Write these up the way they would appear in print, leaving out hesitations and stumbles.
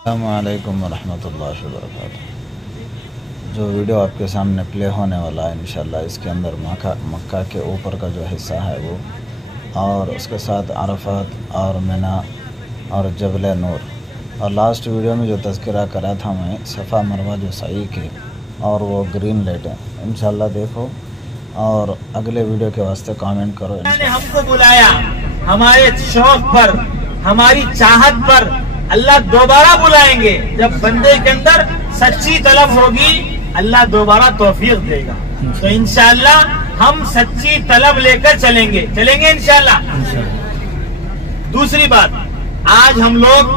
अस्सलामुअलैकुम वरहमतुल्लाहि वबरकातुहू। जो वीडियो आपके सामने प्ले होने वाला है इंशाल्लाह इसके अंदर मक्का के ऊपर का जो हिस्सा है वो और उसके साथ अरफात और मिना और जबल नूर और लास्ट वीडियो में जो तज़किरा करा था मैं सफ़ा मरवा जो सही के और वो ग्रीन लाइटें इंशाल्लाह देखो और अगले वीडियो के वास्ते कमेंट करो। ने हमको बुलाया हमारे शौक पर, हमारी चाहत पर। अल्लाह दोबारा बुलाएंगे जब बंदे के अंदर सच्ची तलब होगी, अल्लाह दोबारा तौफीक देगा। तो इंशाल्लाह हम सच्ची तलब लेकर चलेंगे इंशाल्लाह। दूसरी बात, आज हम लोग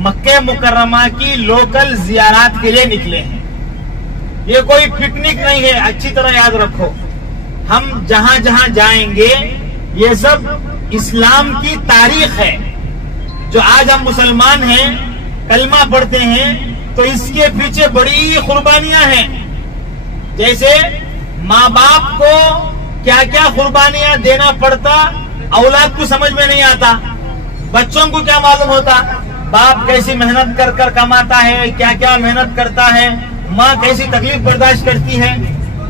मक्के मुकर्रमा की लोकल जियारत के लिए निकले हैं। ये कोई पिकनिक नहीं है, अच्छी तरह याद रखो। हम जहाँ जहाँ जाएंगे ये सब इस्लाम की तारीख है। जो आज हम मुसलमान हैं, कलमा पढ़ते हैं, तो इसके पीछे बड़ी कुर्बानियां हैं। जैसे माँ बाप को क्या क्या कुर्बानियां देना पड़ता, औलाद को समझ में नहीं आता। बच्चों को क्या मालूम होता बाप कैसी मेहनत कर कर कमाता है, क्या क्या मेहनत करता है, माँ कैसी तकलीफ बर्दाश्त करती है,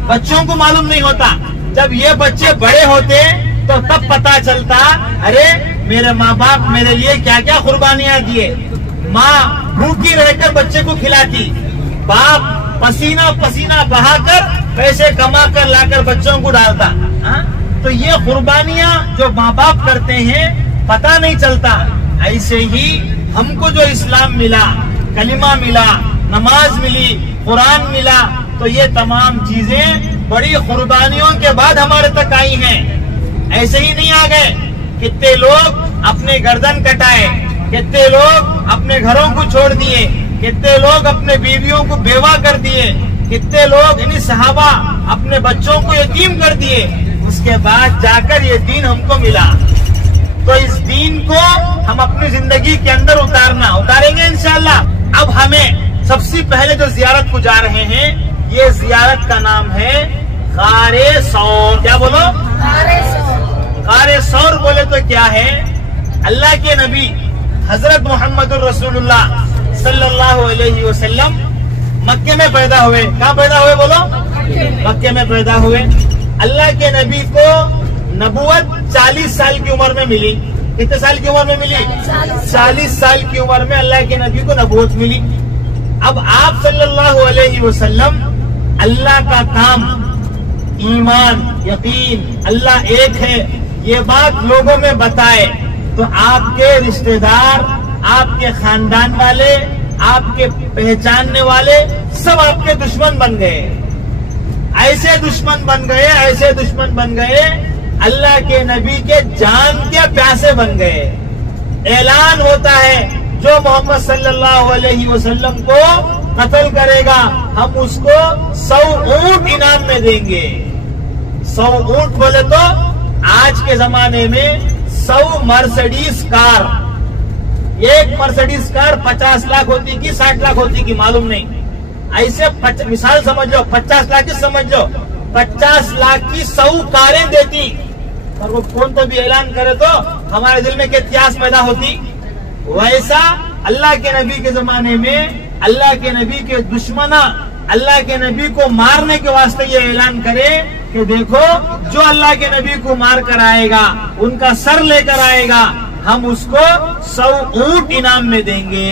बच्चों को मालूम नहीं होता। जब ये बच्चे बड़े होते तो तब पता चलता, अरे मेरे माँ बाप मेरे लिए क्या क्या कुर्बानियां दिए। माँ भूखी रहकर बच्चे को खिलाती, बाप पसीना पसीना बहाकर पैसे कमा कर लाकर बच्चों को डालता। तो ये कुर्बानियां जो माँ बाप करते हैं पता नहीं चलता। ऐसे ही हमको जो इस्लाम मिला, कलिमा मिला, नमाज मिली, कुरान मिला, तो ये तमाम चीजें बड़ी कुर्बानियों के बाद हमारे तक आई हैं। ऐसे ही नहीं आ गए। कितने लोग अपने गर्दन कटाए, कितने लोग अपने घरों को छोड़ दिए, कितने लोग अपने बीवियों को बेवा कर दिए, कितने लोग इन्हीं सहाबा अपने बच्चों को यतीम कर दिए। उसके बाद जाकर ये दीन हमको मिला। तो इस दीन को हम अपनी जिंदगी के अंदर उतारेंगे इंशाल्लाह। अब हमें सबसे पहले जो जियारत को जा रहे हैं, ये जियारत का नाम है गारे सौर। क्या बोलो? गारे सौर बोले तो क्या है? अल्लाह के नबी हजरत मोहम्मद रसूलुल्लाह सल्लल्लाहु अलैहि वसल्लम मक्के में पैदा हुए। कहाँ पैदा हुए बोलो? मक्के में पैदा हुए। अल्लाह के नबी को नबुवत 40 साल की उम्र में मिली। कितने साल की उम्र में मिली? 40 साल की उम्र में अल्लाह के नबी को नबुवत मिली। अब आप सल्लल्लाहु अलैहि वसल्लम अल्लाह का काम, ईमान, यकीन, अल्लाह एक है, ये बात लोगों में बताए तो आपके रिश्तेदार, आपके खानदान वाले, आपके पहचानने वाले सब आपके दुश्मन बन गए। ऐसे दुश्मन बन गए अल्लाह के नबी के जान के प्यासे बन गए। ऐलान होता है जो मोहम्मद सल्लल्लाहु अलैहि वसल्लम को कत्ल करेगा हम उसको 100 ऊंट इनाम में देंगे। 100 ऊंट बोले तो आज के जमाने में 100 मर्सिडीज कार, एक मर्सिडीज कार 50 लाख होती कि 60 लाख होती कि मालूम नहीं। ऐसे मिसाल समझ लो, 50 लाख की समझ लो, 50 लाख की 100 कारें देती। और वो कौन तो भी ऐलान करे तो हमारे दिल में क्या इतिहास पैदा होती। वैसा अल्लाह के नबी के जमाने में अल्लाह के नबी के दुश्मना अल्लाह के नबी को मारने के वास्ते ये ऐलान करे कि देखो जो अल्लाह के नबी को मार कर आएगा, उनका सर लेकर आएगा, हम उसको 100 ऊंट इनाम में देंगे।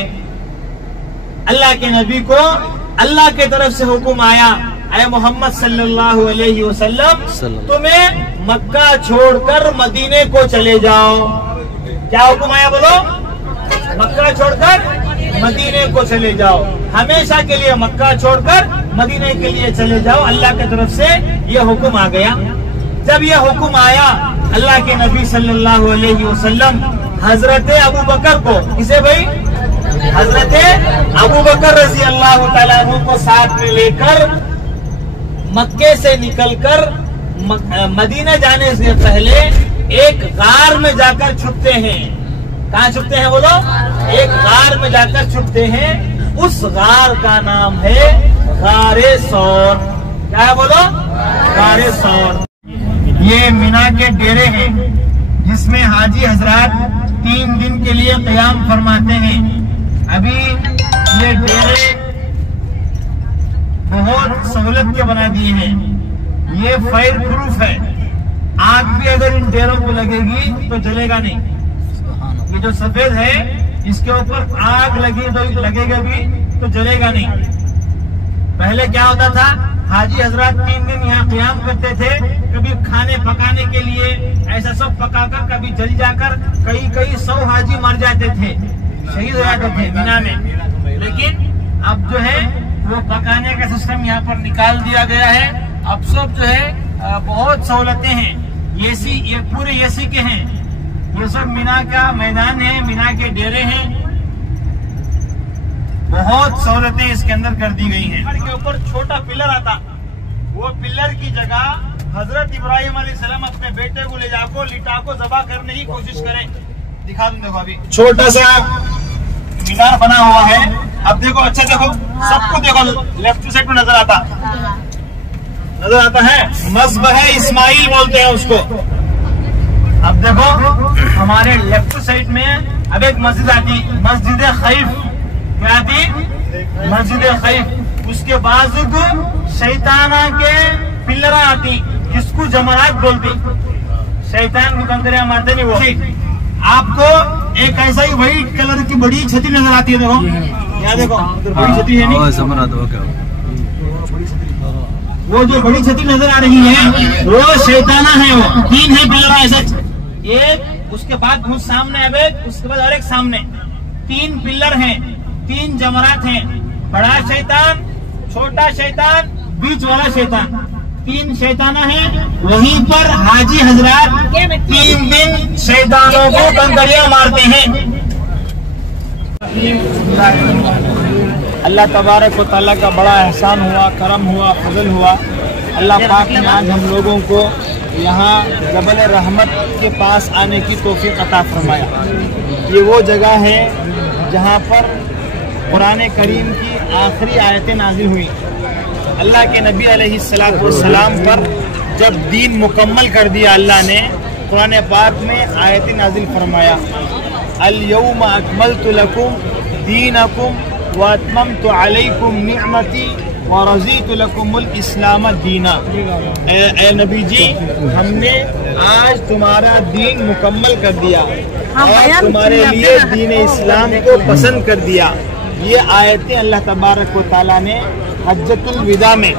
अल्लाह के नबी को अल्लाह के तरफ से हुक्म आया, अय मोहम्मद सल्लल्लाहु अलैहि वसल्लम तुम्हें मक्का छोड़कर मदीने को चले जाओ। क्या हुक्म आया बोलो? मक्का छोड़कर मदीने को चले जाओ। हमेशा के लिए मक्का छोड़कर मदीने के लिए चले जाओ। अल्लाह की तरफ से ये हुक्म आ गया। जब ये हुक्म आया अल्लाह के नबी सल्लल्लाहु अलैहि वसल्लम हजरत अबू बकर को, किसे भाई? हजरत अबू बकर रजी अल्लाह तआला अन्हु को साथ में लेकर मक्के से निकलकर मदीना जाने से पहले एक गार में जाकर छुपते हैं। कहाँ छुपते हैं बोलो? एक गार में जाकर छुपते हैं। उस गार का नाम है गारे सौर। क्या है बोलो? गारे सौर। ये मिना के डेरे हैं जिसमें हाजी हजरात 3 दिन के लिए क़याम फरमाते हैं। अभी ये डेरे बहुत सहूलत के बना दिए हैं। ये फायर प्रूफ है, आग भी अगर इन डेरों को लगेगी तो जलेगा नहीं। ये जो सफेद है इसके ऊपर आग लगी तो लगेगा भी तो जलेगा नहीं। पहले क्या होता था, हाजी हजरात 3 दिन यहाँ क़याम करते थे, कभी खाने पकाने के लिए ऐसा सब पकाकर, कभी जल जाकर कई 100 हाजी मर जाते थे, शहीद हो जाते थे मीना में। लेकिन अब जो है वो पकाने का सिस्टम यहाँ पर निकाल दिया गया है। अब सब जो है बहुत सहूलतें हैं। एसी, ये पूरे एसी के हैं। ये सब मीना का मैदान है, मीना के डेरे हैं। बहुत सहूलतें इसके अंदर कर दी गई हैं। के ऊपर छोटा पिलर आता, वो पिलर की जगह हजरत इब्राहिम अलैहिस्सलाम अपने बेटे को ले जाकर लिटा को ज़बह करने की कोशिश करें। दिखा दूं, देखो अभी छोटा सा मीनार बना हुआ है। अब देखो, अच्छा देखो, सबको देखो, लेफ्ट साइड में नजर आता है, मस्जिद है इस्माइल बोलते हैं उसको। अब देखो हमारे लेफ्ट साइड में अब एक मस्जिद आती, मस्जिद खैफ। क्या आती? मस्जिद खैफ। उसके बाजू को शैताना के पिलर आती, जिसको जमरात बोलती। शैतान को कंकरियां मारते नहीं वो। आपको एक ऐसा ही व्हाइट कलर की बड़ी छतरी नजर आती है, देखो यहाँ देखो, बड़ी छतरी है नहीं, वो जो बड़ी छतरी नजर आ रही है वो शैताना है। वो 3 है पिलर ऐसा, एक उसके बाद वो सामने, अब एक उसके बाद और एक सामने, 3 पिलर हैं, 3 जमरात हैं। बड़ा शैतान, छोटा शैतान, बीच वाला शैतान, 3 शैताना है। वहीं पर हाजी हजरात 3 दिन शैतानों को कंकरियां मारते हैं। अल्लाह तबारक व तआला का बड़ा एहसान हुआ, करम हुआ, फजल हुआ। अल्लाह पाक ने आज हम लोगों को यहाँ जबल रहमत के पास आने की तौफीक अता फरमाया। ये वो जगह है जहाँ पर कुरान करीम की आखिरी आयतें नाजिल हुई। अल्लाह के नबी अलैहिस्सलातु वस्सलाम पर जब दीन मुकम्मल कर दिया अल्लाह ने, कुरान पाक में आयतें नाजिल फरमाया, अल यौम अकमलतु लकुम दीनकुम व अतममतु अलैकुम निअमती व रज़ीतु लकुमुल इस्लाम दीना। ए नबी जी, हमने आज तुम्हारा दीन मुकम्मल कर दिया और तुम्हारे लिए दीन इस्लाम को पसंद कर दिया। ये आयतें अल्लाह तबारक व तआला ने हज्जतुल विदा में,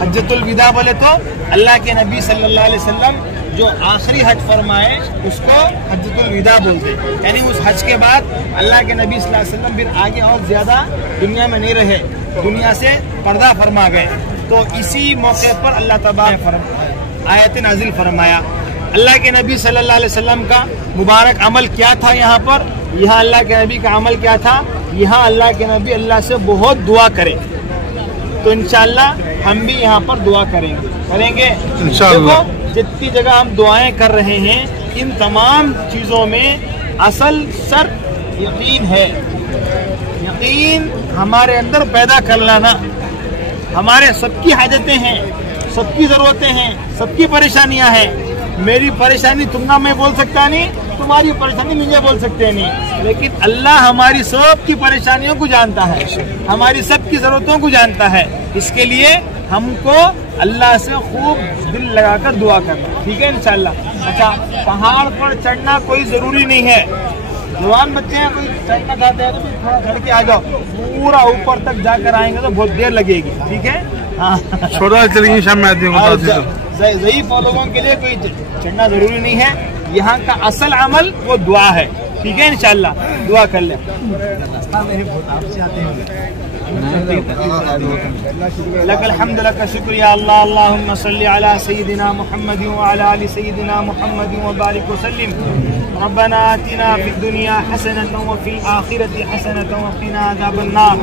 हज्जतुल विदा बोले तो अल्लाह के नबी सल्लल्लाहु अलैहि वसल्लम जो आखिरी हज फरमाए उसको हज्जतुल विदा बोलते, यानी उस हज के बाद अल्लाह के नबी सल्लल्लाहु अलैहि वसल्लम फिर आगे और ज्यादा दुनिया में नहीं रहे, दुनिया से पर्दा फरमा गए। तो इसी मौके पर अल्लाह तबारक आयत नाजिल फरमाया। अल्लाह के नबी सल्लल्लाहु अलैहि वसल्लम का मुबारक अमल क्या था यहाँ पर, यहाँ अल्लाह के नबी का अमल क्या था, यहाँ अल्लाह के नबी अल्लाह से बहुत दुआ करे। तो इंशाअल्लाह हम भी यहाँ पर दुआ करेंगे इंशाअल्लाह। जितनी जगह हम दुआएं कर रहे हैं, इन तमाम चीज़ों में असल शर्त यकीन है। यकीन हमारे अंदर पैदा कर लाना। हमारे सबकी हाजतें हैं, सबकी ज़रूरतें हैं, सबकी परेशानियां हैं। मेरी परेशानी तुम ना मैं बोल सकता नहीं, तुम्हारी परेशानी मुझे बोल सकते नहीं, लेकिन अल्लाह हमारी सब की परेशानियों को जानता है, हमारी सब की ज़रूरतों को जानता है। इसके लिए हमको अल्लाह से खूब दिल लगाकर दुआ करना, ठीक है इंशाअल्लाह। अच्छा, पहाड़ पर चढ़ना कोई ज़रूरी नहीं है। जवान बच्चे हैं, कोई चढ़ना चाहते हैं तो थोड़ा चढ़ के आ जाओ, पूरा ऊपर तक जाकर आएंगे तो बहुत देर लगेगी, ठीक है। हाँ, छोटा चलिए शाम में आती हूँ। ज़ईफ़ लोगों के लिए कोई चढ़ना ज़रूरी नहीं है। यहाँ का असल अमल वो दुआ है, ठीक है इंशाअल्लाह। दुआ कर ले। लकल हम्द लक शुक्रिया अल्लाह। अल्लाहुम्मा सल्लि अला सय्यिदिना मुहम्मद व अला आलि सय्यिदिना मुहम्मद व बारिक व सल्लिम। रब्बना आतिना फिद दुनिया हसनतन व फिल आखिरति हसनतन व क़िना अज़ाबन नार।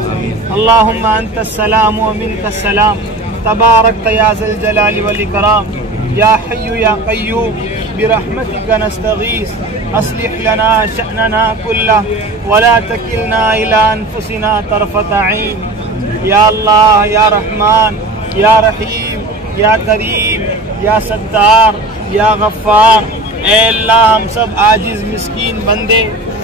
अल्लाहुम्मा अंतस सलाम व मिनकस सलाम, तबारकत या ज़ल जलाली वल इकराम, या हय्यु या क़य्यूम बिरहमतिका नस्तगीस, अस्लिह लना शअनना कुल्लह वला तकिलना इला अनफुसिना तरफत ऐन। या अल्लाह, या रहमान, या रहीम, या करीम, या सत्तार, या गफ्फार। ए अल्लाह, हम सब आजिज़ मिस्कीन बंदे,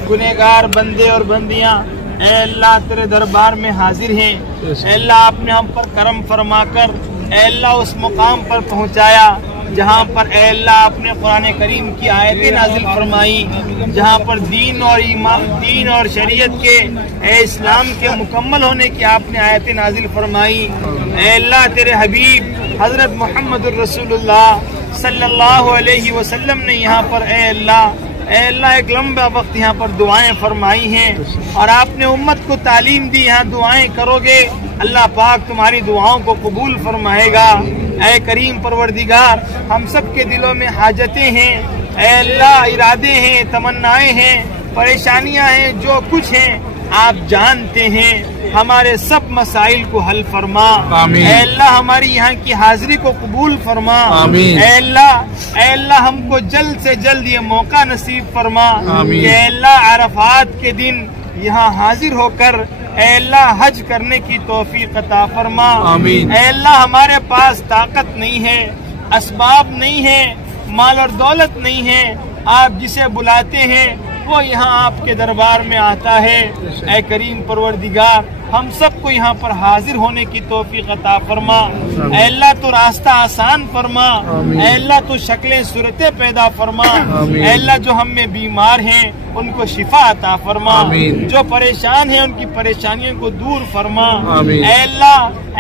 गुनहगार बंदे और बंदियाँ ए अल्लाह तेरे दरबार में हाजिर हैं। ए अल्लाह आपने हम पर करम फरमाकर ए अल्लाह उस मुकाम पर पहुंचाया जहां पर ए अल्लाह आपने कुरान करीम की आयतें नाजिल फरमाई, जहां पर दीन और ईमान, दीन और शरीयत के इस्लाम के मुकम्मल होने की आपने आयतें नाजिल फरमाई। ए अल्लाह तेरे हबीब हजरत मोहम्मद रसूलुल्लाह सल्लल्लाहु अलैहि वसल्लम ने यहाँ पर ए अल्लाह एक लंबा वक्त यहाँ पर दुआएं फरमाई हैं और आपने उम्मत को तालीम दी, यहाँ दुआएं करोगे अल्लाह पाक तुम्हारी दुआओं को कबूल फरमाएगा। ऐ करीम परवरदिगार, हम सब के दिलों में हाजतें हैं ऐ अल्लाह, इरादे हैं, तमन्नाएं हैं, परेशानियां हैं, जो कुछ हैं आप जानते हैं। हमारे सब मसाइल को हल फरमा। ऐ अल्लाह हमारी यहाँ की हाजिरी को कबूल फरमा। ऐ अल्लाह हमको जल्द से जल्द ये मौका नसीब फरमा कि ऐ अल्लाह अरफात के दिन यहाँ हाजिर होकर ऐ अल्लाह हज करने की तौफीक अता फरमा। ऐ अल्लाह हमारे पास ताकत नहीं है, असबाब नहीं है, माल और दौलत नहीं है, आप जिसे बुलाते हैं वो यहाँ आपके दरबार में आता है। ऐ करीम परवरदिगार, हम सबको यहाँ पर हाजिर होने की तौफीक अता फरमा। ऐ अल्लाह तो रास्ता आसान फरमा। ऐ अल्लाह तो शक्लें सूरतें पैदा फरमा। ऐ अल्लाह जो हम में बीमार हैं उनको शिफा अता फरमा, जो परेशान हैं उनकी परेशानियों को दूर फरमा। ऐ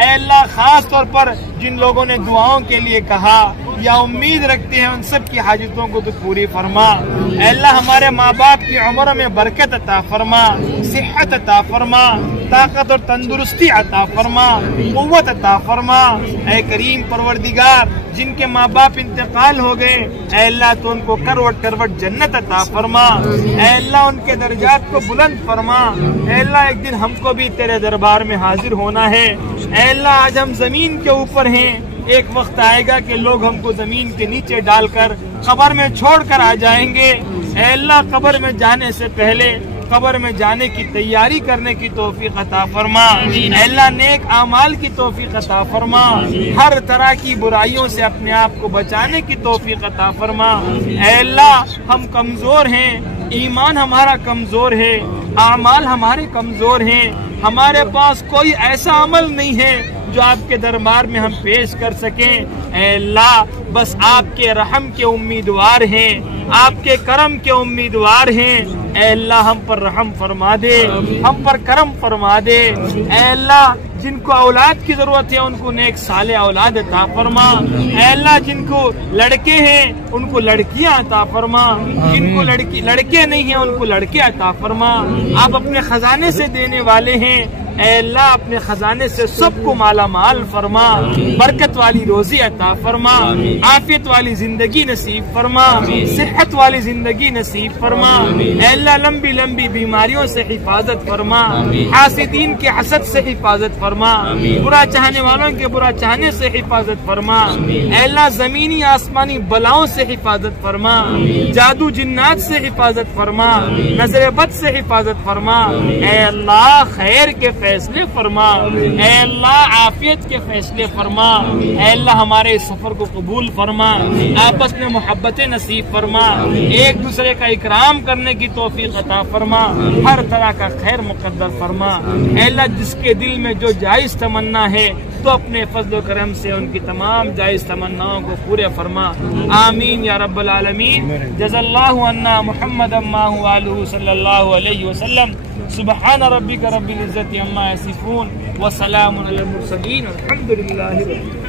अल्लाह खास तौर पर जिन लोगों ने दुआओं के लिए कहा या उम्मीद रखते हैं उन सब की हाजतों को तो पूरी फरमा। ऐ अल्लाह हमारे माँ बाप की उम्र में बरकत अता फरमा, सेहत अता फरमा, ताकत और तंदुरुस्ती अता फरमा, कुव्वत अता फरमा। ऐ करीम परवरदिगार, जिनके माँ बाप इंतकाल हो गए ऐ अल्लाह तो उनको करवट करवट जन्नत अता फरमा। ऐ अल्लाह उनके दर्जात को बुलंद फरमा। ऐ अल्लाह एक दिन हमको भी तेरे दरबार में हाजिर होना है। ऐ अल्लाह आज हम जमीन के ऊपर हैं, एक वक्त आएगा कि लोग हमको जमीन के नीचे डालकर कब्र में छोड़कर आ जाएंगे। ऐ अल्लाह कब्र में जाने से पहले कब्र में जाने की तैयारी करने की तौफीक अता फरमा। ऐ अल्लाह नेक आमाल की तौफीक अता फरमा, हर तरह की बुराइयों से अपने आप को बचाने की तौफीक अता फरमा। ऐ अल्लाह हम कमजोर हैं, ईमान हमारा कमजोर है, आमाल हमारे कमजोर हैं, हमारे पास कोई ऐसा अमल नहीं है जो आपके दरबार में हम पेश कर सकें। ऐ अल्लाह बस आपके रहम के उम्मीदवार हैं, आपके करम के उम्मीदवार हैं। ऐ अल्लाह हम पर रहम फरमा दे, हम पर करम फरमा दे। ऐ अल्लाह जिनको औलाद की जरूरत है उनको नेक साले औलाद अता फरमा। ऐ अल्लाह जिनको लड़के हैं उनको लड़कियां अता फरमा, जिनको लड़के नहीं हैं उनको लड़के अता फरमा। आप अपने खजाने से देने वाले हैं। ऐ अल्लाह अपने खजाने से सबको माला माल फरमा, बरकत वाली रोजी अता फरमा, आफियत वाली जिंदगी नसीब फरमा, सेहत वाली जिंदगी नसीब फरमा। ऐ अल्लाह लंबी लंबी बीमारियों से हिफाजत फरमा, हासिदीन के हसद से हिफाजत फरमा, बुरा चाहने वालों के बुरा चाहने से हिफाजत फरमा। ऐ अल्लाह जमीनी आसमानी बलाओं से हिफाजत फरमा, जादू जिन्नात से हिफाजत फरमा, नजर बद से हिफाजत फरमा। ऐ अल्लाह खैर के फैसले फरमा। ऐ अल्लाह आफियत के फैसले फरमा। ऐ अल्लाह हमारे इस सफर को कबूल फरमा, आपस में मोहब्बतें नसीब फरमा, एक दूसरे का इकराम करने की तौफीक अता फरमा, हर तरह का खैर मुकद्दर फरमा। ऐ अल्लाह जिसके दिल में जो जायज तमन्ना है तो अपने फजल करम से उनकी तमाम जायज तमन्नाओं को पूरे फरमा। आमीन या रब्बल आलमीन। जज़ल्लाहु अन्ना मुहम्मद अम्माहु आलहु सल्लल्लाहु अलैहि वसल्लम। सुब्हान रब्बिका रब्बिल इज्जति अम्मा यसिफून व सलामुन अलल मुरसलीन वल्हम्दुलिल्लाहि रब्बिल आलमीन।